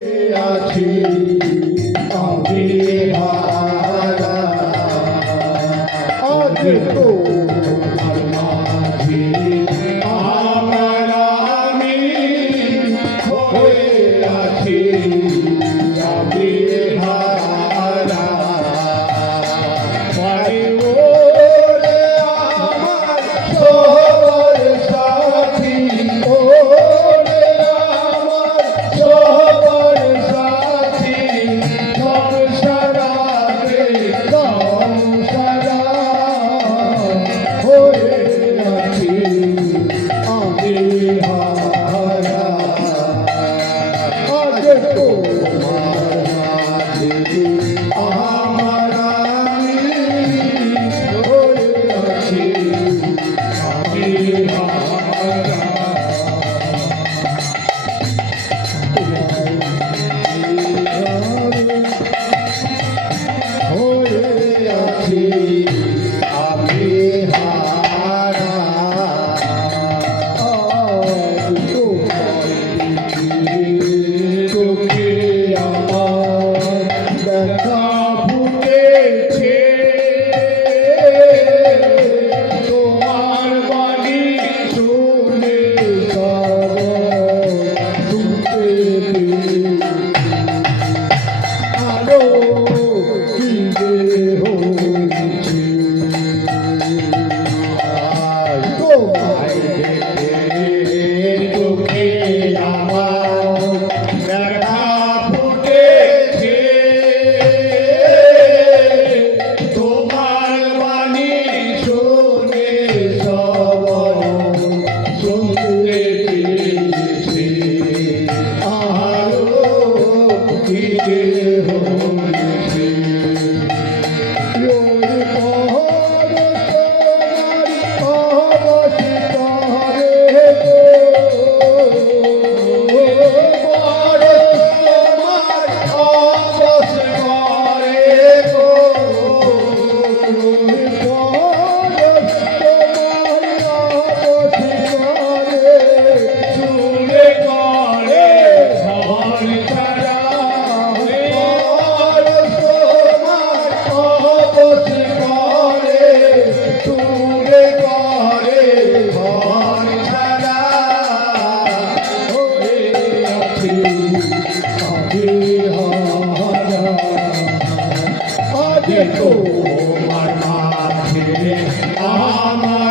আছি আমি হারা আজ তো তোমার মাঝে আমার আমি হয়ে আছি আমি হারা পাই ওরে আমার সবার সাথী ওরে আমার সবার সাথী সংসারাতে সংসারা হয়ে আছি আমি হারা আজ তোমার মাঝে আমার আমি হয়ে আছি আমি হারা হয়ে আছি আমি হারা চোখে আমার দেখা ফুটেছে তোমার বাণী শুনে শুনতে আলো কি যে হয়েছে তোমায় দেখে চোখে আমার দেখা ফুটেছে তোমার বাণী শুনে সব শুনতে পেয়েছে আলো কি যে হয়েছে তোমার মাঝে আমার